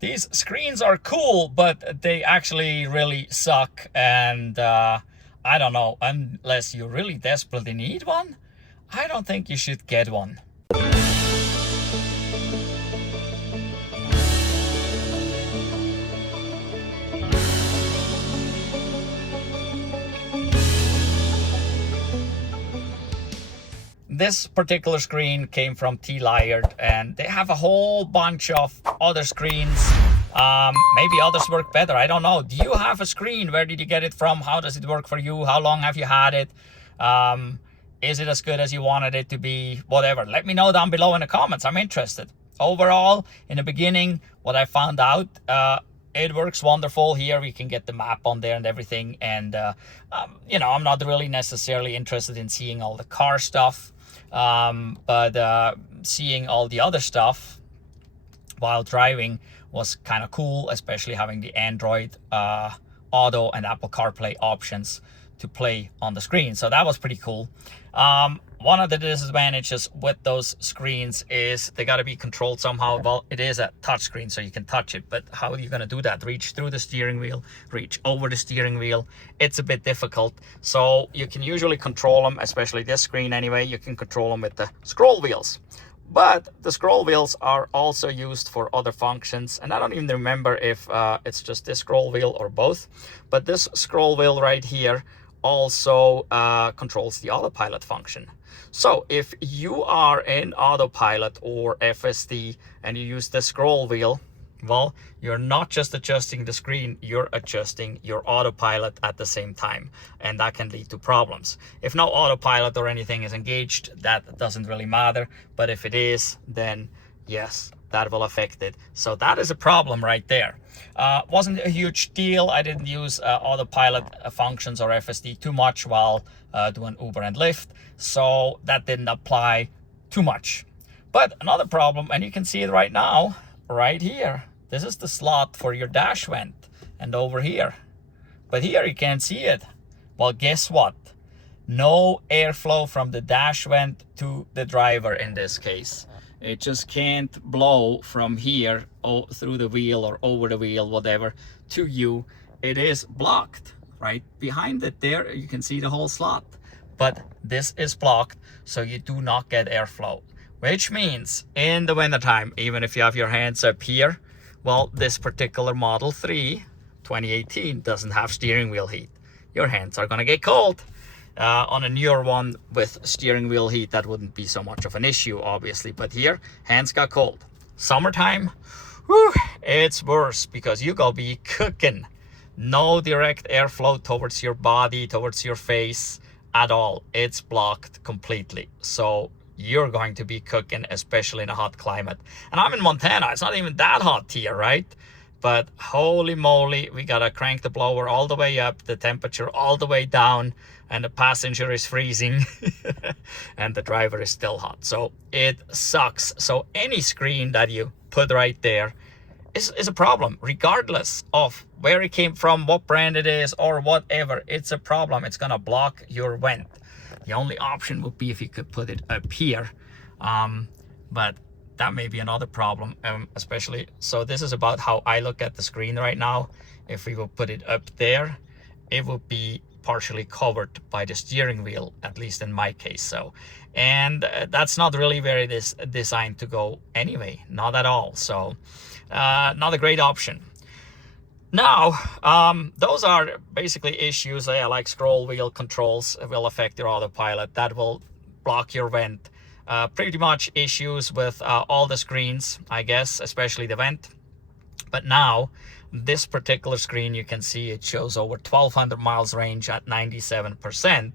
these screens are cool, but they actually really suck. And I don't know, unless you really desperately need one, I don't think you should get one. This particular screen came from T-Liard, and they have a whole bunch of other screens. Maybe others work better, I don't know. Do you have a screen? Where did you get it from? How does it work for you? How long have you had it? Is it as good as you wanted it to be? Whatever, let me know down below in the comments. I'm interested. Overall, in the beginning, what I found out, it works wonderful. Here we can get the map on there and everything. And you know, I'm not really necessarily interested in seeing all the car stuff, but seeing all the other stuff while driving was kind of cool, especially having the Android Auto and Apple CarPlay options to play on the screen. So that was pretty cool. One of the disadvantages with those screens is they got to be controlled somehow. Well, it is a touch screen, so you can touch it, but how are you going to do that? Reach through the steering wheel, reach over the steering wheel? It's a bit difficult. So you can usually control them, especially this screen anyway, you can control them with the scroll wheels. But the scroll wheels are also used for other functions, and I don't even remember if it's just this scroll wheel or both. But this scroll wheel right here also controls the autopilot function. So if you are in autopilot or FSD and you use the scroll wheel, well, you're not just adjusting the screen, you're adjusting your autopilot at the same time, and that can lead to problems. If no autopilot or anything is engaged, that doesn't really matter, but if it is, then yes, that will affect it. So that is a problem right there. Wasn't a huge deal. I didn't use autopilot functions or FSD too much while doing Uber and Lyft, so that didn't apply too much. But another problem, and you can see it right now, right here, this is the slot for your dash vent, and over here, but here you can't see it. Well, guess what? No airflow from the dash vent to the driver in this case. It just can't blow from here through the wheel or over the wheel, whatever, to you. It is blocked. Right behind it there, you can see the whole slot. But this is blocked, so you do not get airflow. Which means in the wintertime, even if you have your hands up here, well, this particular Model 3 2018 doesn't have steering wheel heat. Your hands are gonna get cold. On a newer one with steering wheel heat, that wouldn't be so much of an issue, obviously. But here, hands got cold. Summertime, whew, it's worse because you gonna be cooking. No direct airflow towards your body, towards your face at all. It's blocked completely. So you're going to be cooking, especially in a hot climate. And I'm in Montana. It's not even that hot here, right? But holy moly, we gotta crank the blower all the way up, the temperature all the way down, and the passenger is freezing and the driver is still hot. So it sucks. So any screen that you put right there is a problem, regardless of where it came from, what brand it is, or whatever. It's a problem. It's gonna block your vent. The only option would be if you could put it up here, but that may be another problem, especially. So this is about how I look at the screen right now. If we will put it up there, it will be partially covered by the steering wheel, at least in my case. So, and that's not really very designed to go anyway, not at all. So not a great option. Now, those are basically issues. Like scroll wheel controls will affect your autopilot. That will block your vent. Pretty much issues with all the screens, I guess, especially the vent. But now, this particular screen, you can see it shows over 1200 miles range at 97%.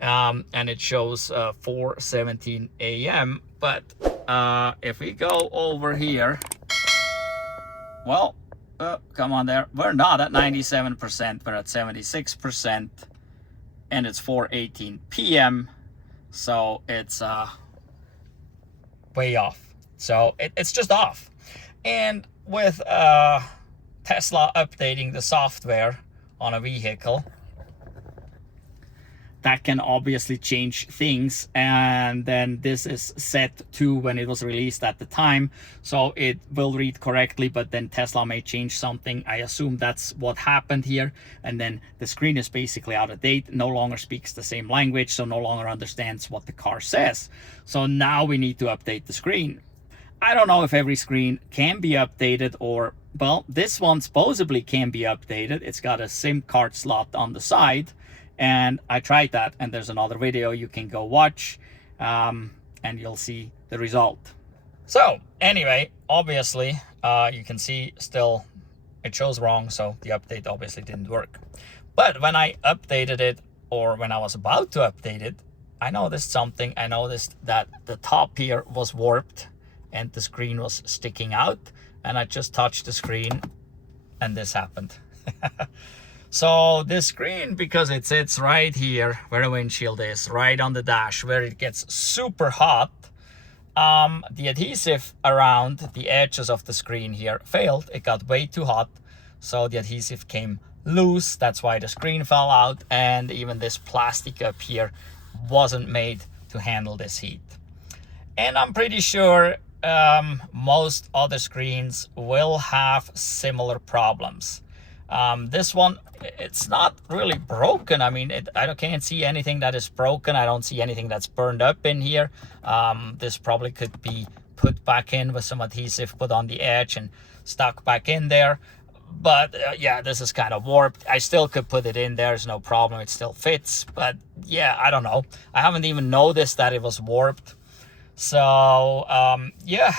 And it shows 4:17 a.m. But if we go over here, well, come on there. We're not at 97%, we're at 76%. And it's 4:18 p.m. So it's way off. So it's just off. And with Tesla updating the software on a vehicle, that can obviously change things. And then this is set to when it was released at the time, so it will read correctly, but then Tesla may change something. I assume that's what happened here. And then the screen is basically out of date, no longer speaks the same language, so no longer understands what the car says. So now we need to update the screen. I don't know if every screen can be updated, or, well, this one supposedly can be updated. It's got a SIM card slot on the side, and I tried that, and there's another video you can go watch, and you'll see the result. So anyway, obviously, you can see still it shows wrong, so the update obviously didn't work. But when I updated it, or when I was about to update it, I noticed something. I noticed that the top here was warped and the screen was sticking out, and I just touched the screen and this happened. So this screen, because it sits right here where the windshield is, right on the dash where it gets super hot, the adhesive around the edges of the screen here failed. It got way too hot, so the adhesive came loose. That's why the screen fell out, and even this plastic up here wasn't made to handle this heat. And I'm pretty sure most other screens will have similar problems. This one, it's not really broken. I mean, I can't see anything that is broken. I don't see anything that's burned up in here. This probably could be put back in with some adhesive put on the edge and stuck back in there. But yeah, this is kind of warped. I still could put it in there, there's no problem, it still fits. But yeah, I don't know. I haven't even noticed that it was warped. So yeah,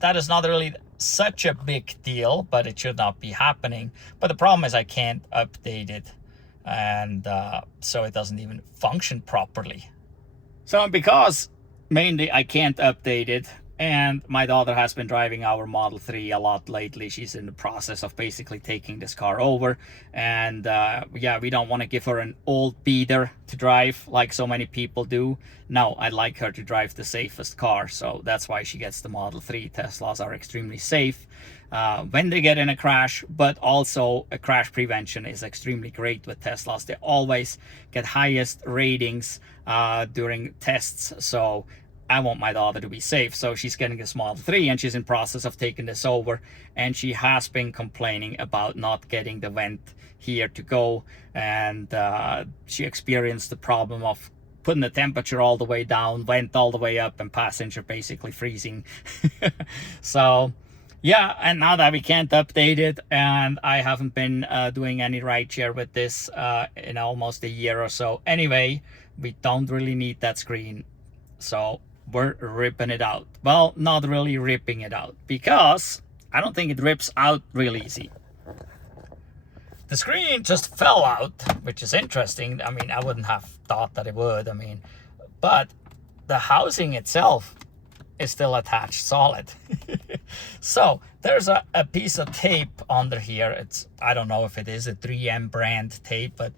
that is not really such a big deal, but it should not be happening. But the problem is I can't update it, and so it doesn't even function properly. So because mainly I can't update it, and my daughter has been driving our Model 3 a lot lately. She's in the process of basically taking this car over, and yeah, we don't want to give her an old beater to drive like so many people do. No, I'd like her to drive the safest car, so that's why she gets the Model 3. Teslas are extremely safe when they get in a crash, but also a crash prevention is extremely great with Teslas. They always get highest ratings during tests, so I want my daughter to be safe. So she's getting this Model 3, and she's in process of taking this over, and she has been complaining about not getting the vent here to go, and she experienced the problem of putting the temperature all the way down, vent all the way up, and passenger basically freezing. So yeah, and now that we can't update it, and I haven't been doing any rideshare with this in almost a year or so anyway, we don't really need that screen, so we're ripping it out. Well, not really ripping it out, because I don't think it rips out real easy. The screen just fell out, which is interesting. I mean, I wouldn't have thought that it would. I mean, but the housing itself is still attached solid. So there's a piece of tape under here. It's, I don't know if it is a 3M brand tape, but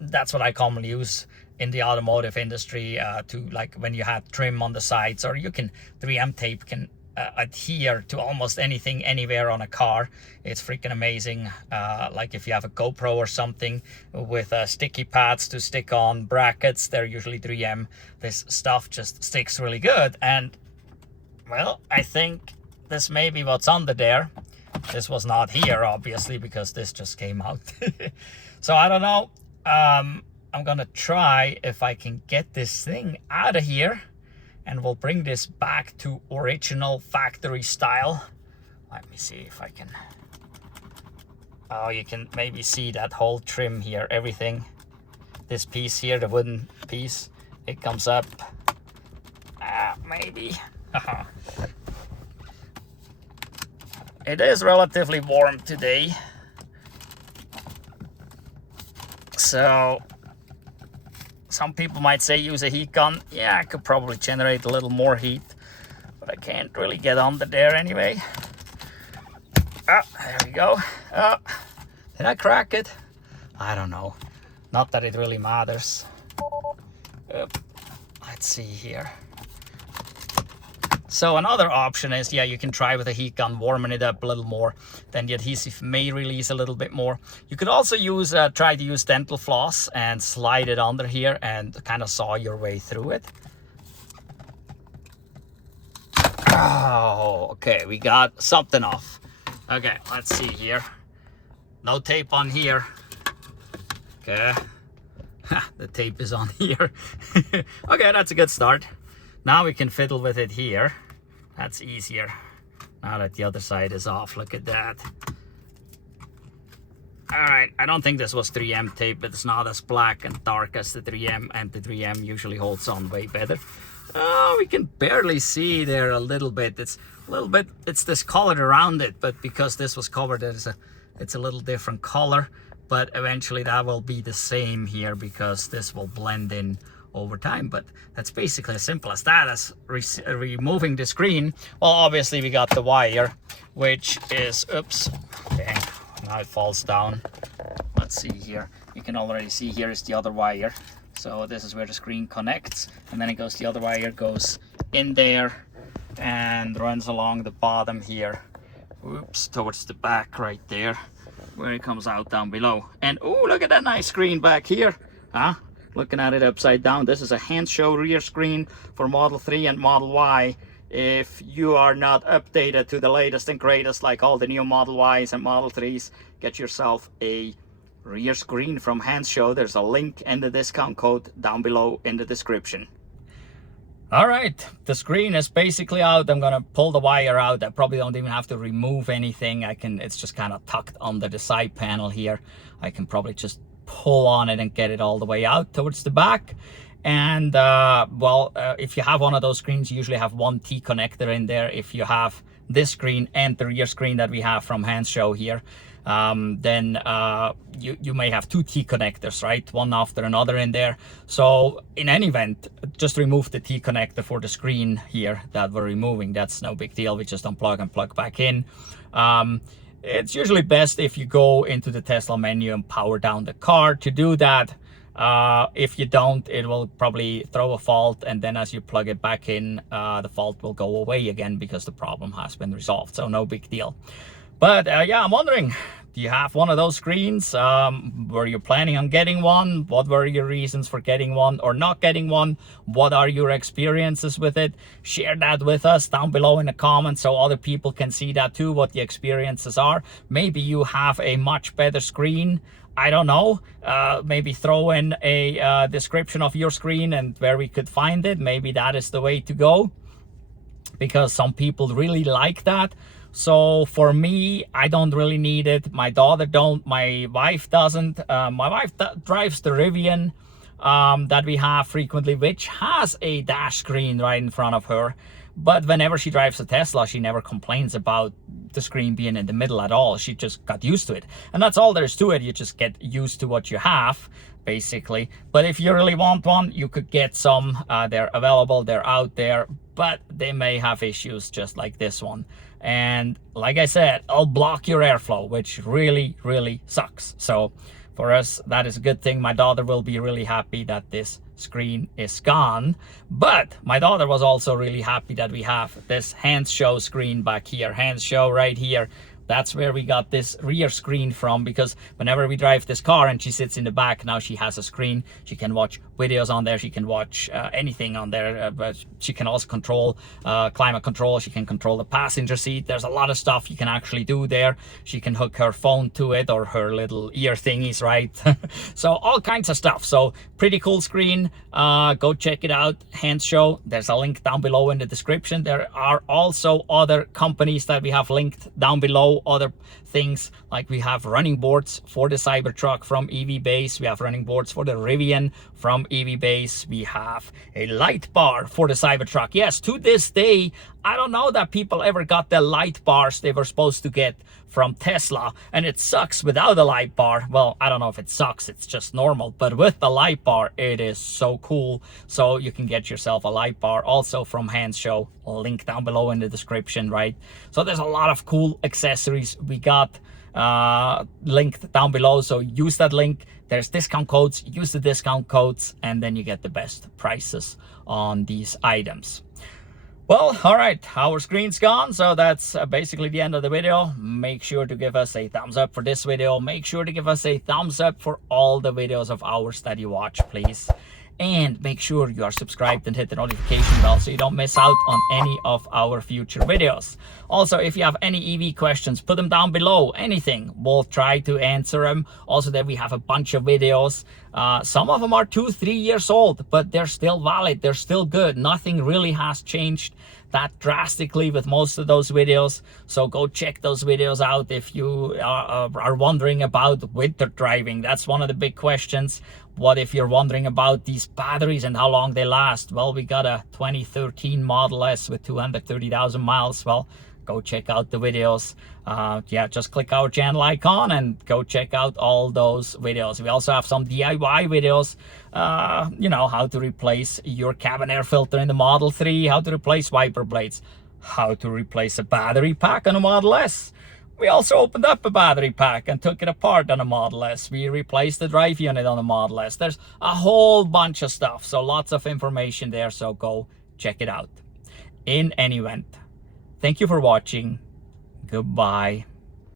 that's what I commonly use in the automotive industry to, like, when you have trim on the sides, or you can, 3M tape can adhere to almost anything anywhere on a car. It's freaking amazing. Like if you have a GoPro or something with sticky pads to stick on brackets, they're usually 3M. This stuff just sticks really good. And well, I think this may be what's under there. This was not here, obviously, because this just came out. So I don't know. I'm gonna try if I can get this thing out of here, and we'll bring this back to original factory style. Let me see if I can. Oh, you can maybe see that whole trim here, everything. This piece here, the wooden piece, it comes up. Maybe. It is relatively warm today, so some people might say use a heat gun. Yeah, I could probably generate a little more heat, but I can't really get under there anyway. Ah, there we go. Did I crack it? I don't know. Not that it really matters. Let's see here. So another option is, yeah, you can try with a heat gun, warming it up a little more, then the adhesive may release a little bit more. You could also use try to use dental floss and slide it under here and kind of saw your way through it. Oh, okay, we got something off. Okay, let's see here. No tape on here. Okay, the tape is on here. Okay, that's a good start. Now we can fiddle with it here. That's easier. Now that the other side is off, look at that. All right, I don't think this was 3M tape, but it's not as black and dark as the 3M, and the 3M usually holds on way better. Oh, we can barely see there a little bit. It's a little bit, it's discolored around it, but because this was covered, it's a little different color, but eventually that will be the same here because this will blend in over time. But that's basically as simple as that, as removing the screen. Well, obviously we got the wire, which is, oops, okay, now it falls down. Let's see here. You can already see here is the other wire. So this is where the screen connects, and then it goes, the other wire goes in there and runs along the bottom here. Oops, towards the back right there, where it comes out down below. And oh, look at that nice screen back here, huh? Looking at it upside down. This is a Hansshow rear screen for Model 3 and Model Y. If you are not updated to the latest and greatest, like all the new Model Ys and Model 3s, get yourself a rear screen from Hansshow. There's a link and the discount code down below in the description. All right, the screen is basically out. I'm gonna pull the wire out. I probably don't even have to remove anything. It's just kind of tucked under the side panel here. I can probably just pull on it and get it all the way out towards the back. And if you have one of those screens, you usually have one T connector in there. If you have this screen and the rear screen that we have from Hansshow here, then you may have two T connectors, right? One after another in there. So in any event, just remove the T connector for the screen here that we're removing. That's no big deal. We just unplug and plug back in. It's usually best if you go into the Tesla menu and power down the car to do that. If you don't, it will probably throw a fault, and then as you plug it back in, the fault will go away again because the problem has been resolved. So no big deal. But yeah, I'm wondering, do you have one of those screens? Were you planning on getting one? What were your reasons for getting one or not getting one? What are your experiences with it? Share that with us down below in the comments so other people can see that too, what the experiences are. Maybe you have a much better screen. I don't know. Maybe throw in a description of your screen and where we could find it. Maybe that is the way to go, because some people really like that. So for me, I don't really need it. My daughter don't, my wife doesn't. My wife drives the Rivian that we have frequently, which has a dash screen right in front of her. But whenever she drives a Tesla, she never complains about the screen being in the middle at all. She just got used to it. And that's all there is to it. You just get used to what you have, basically. But if you really want one, you could get some. They're available, they're out there, but they may have issues just like this one. And like I said, it'll block your airflow, which really, really sucks. So for us, that is a good thing. My daughter will be really happy that this screen is gone. But my daughter was also really happy that we have this Hansshow screen back here. Hansshow right here. That's where we got this rear screen from, because whenever we drive this car and she sits in the back, now she has a screen. She can watch videos on there. She can watch anything on there, but she can also control climate control. She can control the passenger seat. There's a lot of stuff you can actually do there. She can hook her phone to it or her little ear thingies, right? So all kinds of stuff. So pretty cool screen. Go check it out. Hansshow. There's a link down below in the description. There are also other companies that we have linked down below. Other things, like we have running boards for the Cybertruck from EVBASE. We have running boards for the Rivian from EVBASE. We have a light bar for the Cybertruck. Yes, to this day, I don't know that people ever got the light bars they were supposed to get from Tesla, and it sucks without a light bar. Well, I don't know if it sucks, it's just normal, but with the light bar, it is so cool. So you can get yourself a light bar also from Hansshow, link down below in the description, right? So there's a lot of cool accessories we got linked down below, so use that link. There's discount codes, use the discount codes, and then you get the best prices on these items. Well, all right, our screen's gone, so that's basically the end of the video. Make sure to give us a thumbs up for this video. Make sure to give us a thumbs up for all the videos of ours that you watch, please. And make sure you are subscribed and hit the notification bell so you don't miss out on any of our future videos. Also, if you have any EV questions, put them down below. Anything, we'll try to answer them. Also, that we have a bunch of videos. Some of them are 2-3 years old, but they're still valid. They're still good. Nothing really has changed that drastically with most of those videos. So go check those videos out if you are wondering about winter driving. That's one of the big questions. What if you're wondering about these batteries and how long they last? Well, we got a 2013 Model S with 230,000 miles. Well, go check out the videos. Yeah, just click our channel icon and go check out all those videos. We also have some DIY videos, you know, how to replace your cabin air filter in the Model 3, how to replace wiper blades, how to replace a battery pack on a Model S. We also opened up a battery pack and took it apart on a Model S. We replaced the drive unit on a Model S. There's a whole bunch of stuff, so lots of information there, so go check it out. In any event, thank you for watching. Goodbye.